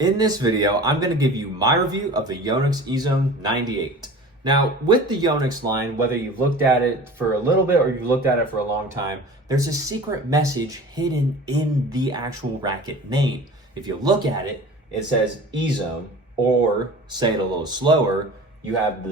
In this video, I'm going to give you my review of the Yonex Ezone 98. Now, with the Yonex line, whether you've looked at it for a little bit or you've looked at it for a long time, there's a secret message hidden in the actual racket name. If you look at it, it says Ezone, or say it a little slower, you have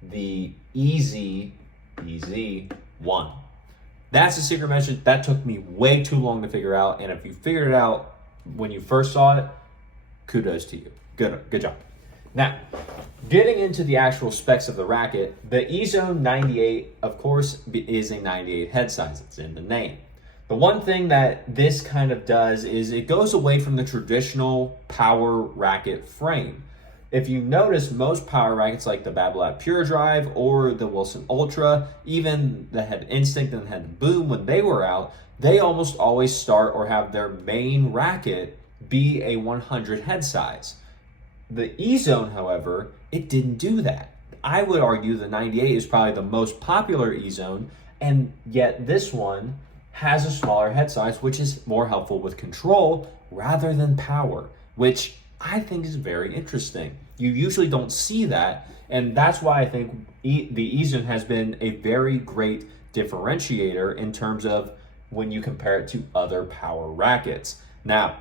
the easy one. That's a secret message. That took me way too long to figure out, and if you figured it out when you first saw it, kudos to you. Good job. Now, getting into the actual specs of the racket, the Ezone 98, of course, is a 98 head size. It's in the name. The one thing that this kind of does is it goes away from the traditional power racket frame. If you notice, most power rackets like the Babolat Pure Drive or the Wilson Ultra, even the Head Instinct and the Head Boom, when they were out, they almost always start or have their main racket be a 100 head size. The Ezone, however, it didn't do that. I would argue the 98 is probably the most popular Ezone, and yet this one has a smaller head size, which is more helpful with control rather than power, which I think is very interesting. You usually don't see that, and that's why I think the Ezone has been a very great differentiator in terms of when you compare it to other power rackets. Now,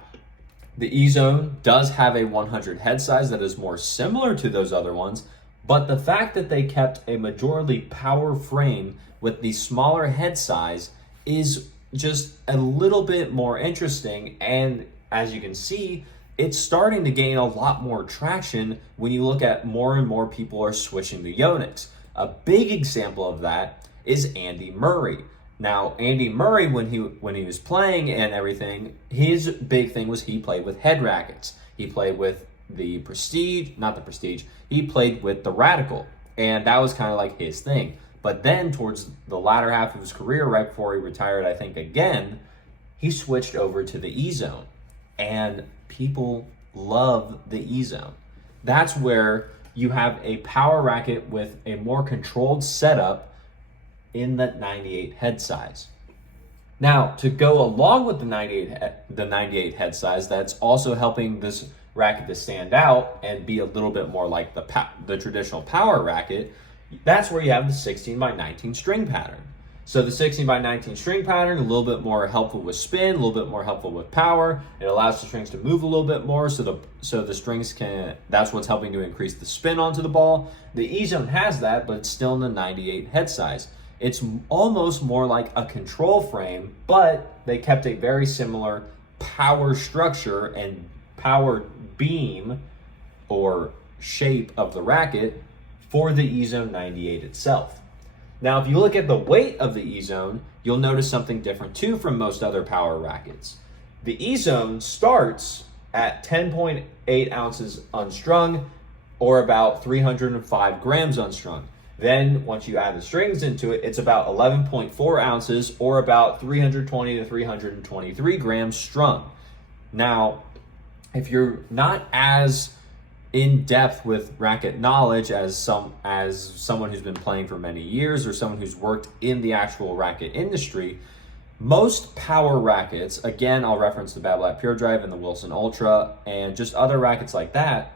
the Ezone does have a 100 head size that is more similar to those other ones, but the fact that they kept a majorly power frame with the smaller head size is just a little bit more interesting, and as you can see, it's starting to gain a lot more traction when you look at more and more people are switching to Yonex. A big example of that is Andy Murray. Now, Andy Murray, when he was playing and everything, his big thing was he played with head rackets. He played with the Prestige, not the Prestige, he played with the Radical, and that was kind of like his thing. But then towards the latter half of his career, right before he retired, I think again, he switched over to the Ezone, and people love the Ezone. That's where you have a power racket with a more controlled setup in that 98 head size. Now, to go along with the 98 head size, that's also helping this racket to stand out and be a little bit more like the traditional power racket. That's where you have the 16 by 19 string pattern. So the 16 by 19 string pattern, a little bit more helpful with spin, a little bit more helpful with power. It allows the strings to move a little bit more, so the strings can, that's what's helping to increase the spin onto the ball. The Ezone has that, but it's still in the 98 head size. It's almost more like a control frame, but they kept a very similar power structure and power beam or shape of the racket for the Ezone 98 itself. Now, if you look at the weight of the Ezone, you'll notice something different too from most other power rackets. The Ezone starts at 10.8 ounces unstrung, or about 305 grams unstrung. Then once you add the strings into it, it's about 11.4 ounces, or about 320 to 323 grams strung. Now, if you're not as in depth with racket knowledge as someone who's been playing for many years or someone who's worked in the actual racket industry, most power rackets, again, I'll reference the Babolat Pure Drive and the Wilson Ultra and just other rackets like that,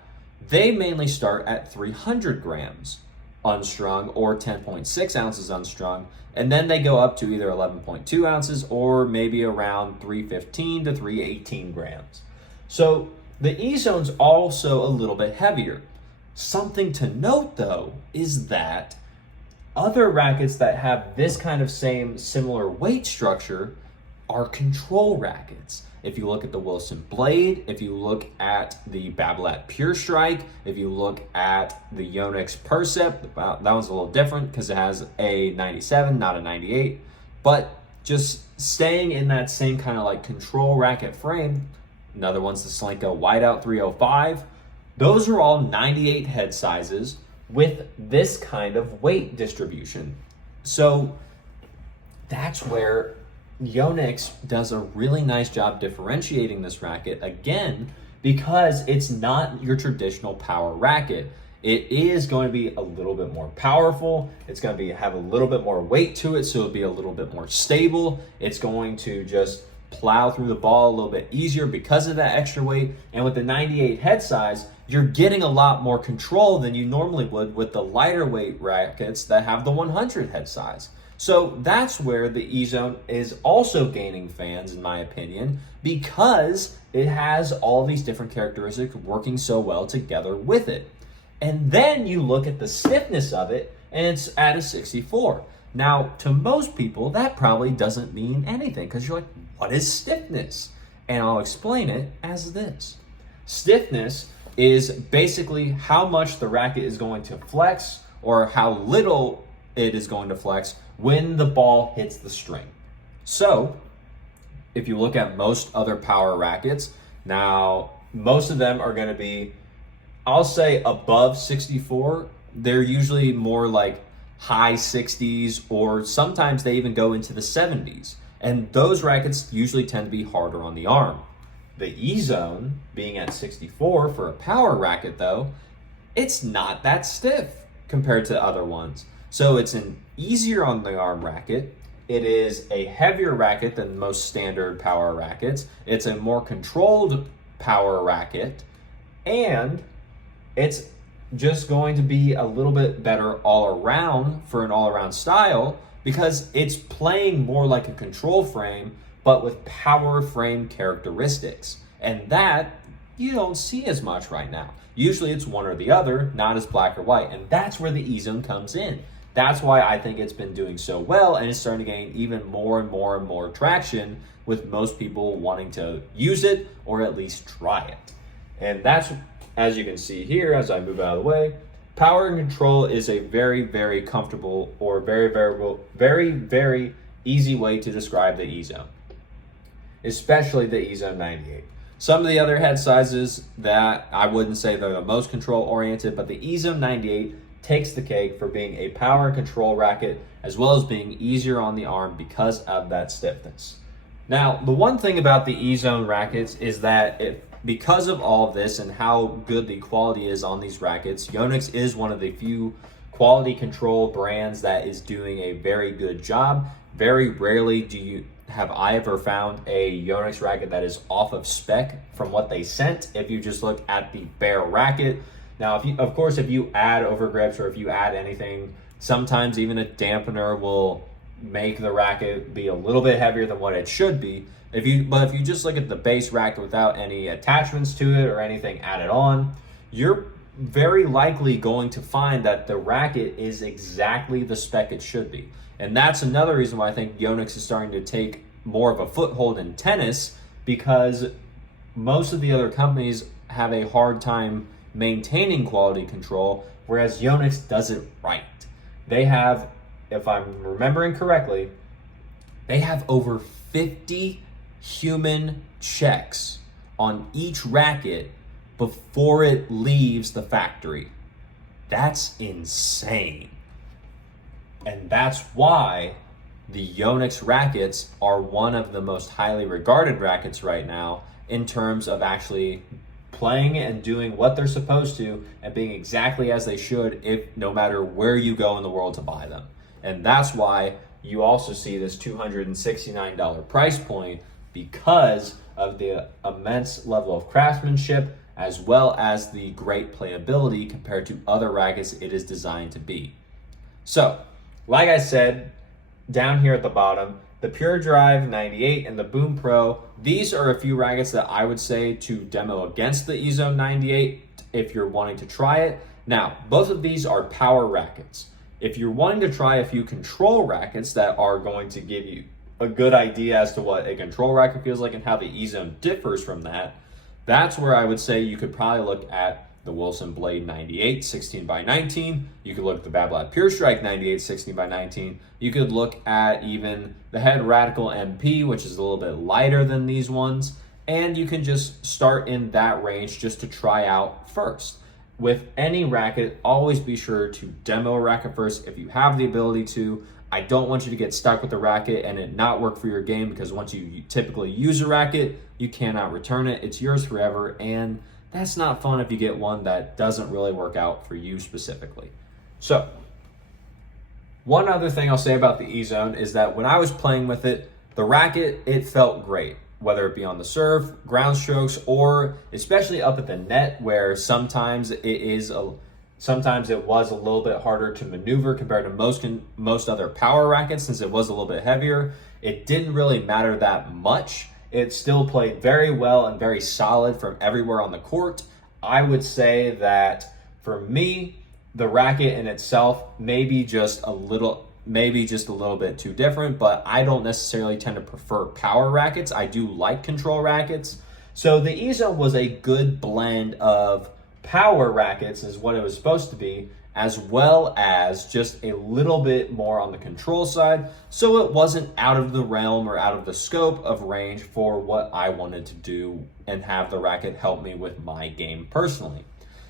they mainly start at 300 grams unstrung or 10.6 ounces unstrung, and then they go up to either 11.2 ounces or maybe around 315 to 318 grams. So the Ezone's also a little bit heavier. Something to note though is that other rackets that have this kind of similar weight structure are control rackets. If you look at the Wilson Blade, if you look at the Babolat Pure Strike, if you look at the Yonex Percept, that one's a little different because it has a 97, not a 98. But just staying in that same kind of like control racket frame, another one's the Slinko Whiteout 305. Those are all 98 head sizes with this kind of weight distribution. So that's where Yonex does a really nice job differentiating this racket, again, because it's not your traditional power racket. It is going to be a little bit more powerful. It's going to have a little bit more weight to it, so it'll be a little bit more stable. It's going to just plow through the ball a little bit easier because of that extra weight. And with the 98 head size, you're getting a lot more control than you normally would with the lighter weight rackets that have the 100 head size. So that's where the Ezone is also gaining fans, in my opinion, because it has all these different characteristics working so well together with it. And then you look at the stiffness of it, and it's at a 64. Now, to most people, that probably doesn't mean anything because you're like, what is stiffness? And I'll explain it as this. Stiffness is basically how much the racket is going to flex or how little it is going to flex when the ball hits the string. So, if you look at most other power rackets, now most of them are going to be, I'll say above 64. They're usually more like high 60s, or sometimes they even go into the 70s. And those rackets usually tend to be harder on the arm. The Ezone, being at 64 for a power racket though, it's not that stiff compared to other ones. So it's an easier on the arm racket. It is a heavier racket than most standard power rackets. It's a more controlled power racket. And it's just going to be a little bit better all around for an all around style because it's playing more like a control frame, but with power frame characteristics. And that you don't see as much right now. Usually it's one or the other, not as black or white. And that's where the Ezone comes in. That's why I think it's been doing so well and it's starting to gain even more and more and more traction with most people wanting to use it or at least try it. And that's, as you can see here, as I move out of the way, power and control is a very, very comfortable or very easy way to describe the Ezone, especially the Ezone 98. Some of the other head sizes that I wouldn't say they're the most control oriented, but the Ezone 98 takes the cake for being a power and control racket as well as being easier on the arm because of that stiffness. Now, the one thing about the Ezone rackets is that because of all of this and how good the quality is on these rackets, Yonex is one of the few quality control brands that is doing a very good job. Very rarely have I ever found a Yonex racket that is off of spec from what they sent if you just look at the bare racket. Now, if you add overgrips or if you add anything, sometimes even a dampener will make the racket be a little bit heavier than what it should be. But if you just look at the base racket without any attachments to it or anything added on, you're very likely going to find that the racket is exactly the spec it should be. And that's another reason why I think Yonex is starting to take more of a foothold in tennis, because most of the other companies have a hard time maintaining quality control, whereas Yonex does it right. They have, if I'm remembering correctly, they have over 50 human checks on each racket before it leaves the factory. That's insane. And that's why the Yonex rackets are one of the most highly regarded rackets right now in terms of actually playing and doing what they're supposed to and being exactly as they should, no matter where you go in the world to buy them. And that's why you also see this $269 price point, because of the immense level of craftsmanship as well as the great playability compared to other rackets it is designed to be. So, like I said, down here at the bottom, the Pure Drive 98 and the Boom Pro, these are a few rackets that I would say to demo against the Ezone 98 if you're wanting to try it. Now, both of these are power rackets. If you're wanting to try a few control rackets that are going to give you a good idea as to what a control racket feels like and how the Ezone differs from that, that's where I would say you could probably look at the Wilson Blade 98 16x19. You could look at the Bad Lad Pure Strike 98 16x19. You could look at even the Head Radical MP, which is a little bit lighter than these ones. And you can just start in that range just to try out first. With any racket, always be sure to demo a racket first if you have the ability to. I don't want you to get stuck with the racket and it not work for your game, because once you typically use a racket, you cannot return it. It's yours forever, and that's not fun if you get one that doesn't really work out for you specifically. So, one other thing I'll say about the Ezone is that when I was playing with it The racket, it felt great, whether it be on the serve, ground strokes, or especially up at the net, where sometimes sometimes it was a little bit harder to maneuver compared to most other power rackets, since it was a little bit heavier. It didn't really matter that much. It still played very well and very solid from everywhere on the court. I would say that for me, the racket in itself maybe just a little bit too different, but I don't necessarily tend to prefer power rackets. I do like control rackets. So the Ezone was a good blend of power rackets, is what it was supposed to be, as well as just a little bit more on the control side, so it wasn't out of the realm or out of the scope of range for what I wanted to do and have the racket help me with my game personally.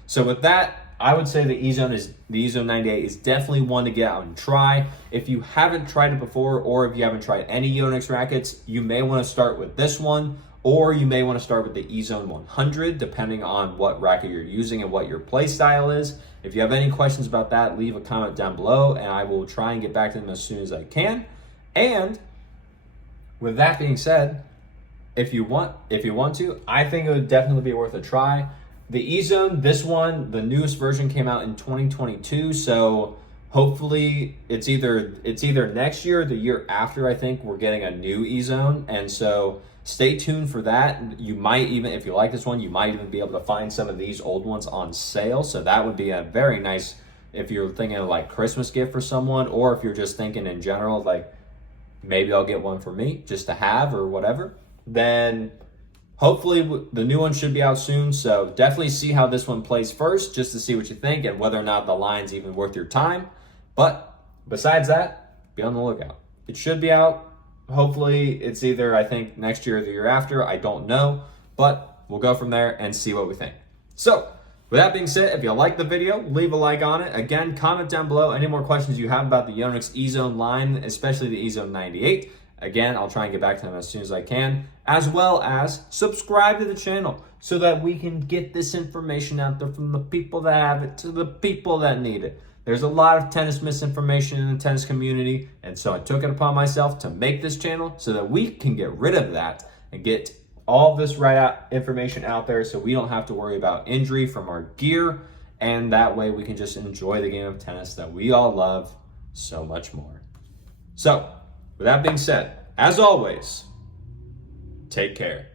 So with that, I would say the Ezone 98 is definitely one to get out and try. If you haven't tried it before, or if you haven't tried any Yonex rackets, you may want to start with this one, or you may want to start with the Ezone 100, depending on what racket you're using and what your play style is. If you have any questions about that, leave a comment down below, and I will try and get back to them as soon as I can. And with that being said, if you want to, I think it would definitely be worth a try. The Ezone, this one, the newest version came out in 2022, so hopefully it's either next year or the year after. I think we're getting a new Ezone, and so stay tuned for that. You might even, if you like this one, you might even be able to find some of these old ones on sale, so that would be a very nice, if you're thinking of like Christmas gift for someone, or if you're just thinking in general, like maybe I'll get one for me just to have or whatever, then hopefully the new one should be out soon. So definitely see how this one plays first, just to see what you think and whether or not the line's even worth your time. But besides that, be on the lookout. It should be out. Hopefully it's either, I think, next year or the year after. I don't know, but we'll go from there and see what we think. So with that being said, if you like the video, leave a like on it. Again, comment down below any more questions you have about the Yonex Ezone line, especially the Ezone 98. Again, I'll try and get back to them as soon as I can, as well as subscribe to the channel so that we can get this information out there from the people that have it to the people that need it. There's a lot of tennis misinformation in the tennis community, and so I took it upon myself to make this channel so that we can get rid of that and get all this information out there, so we don't have to worry about injury from our gear, and that way we can just enjoy the game of tennis that we all love so much more. So with that being said, as always, take care.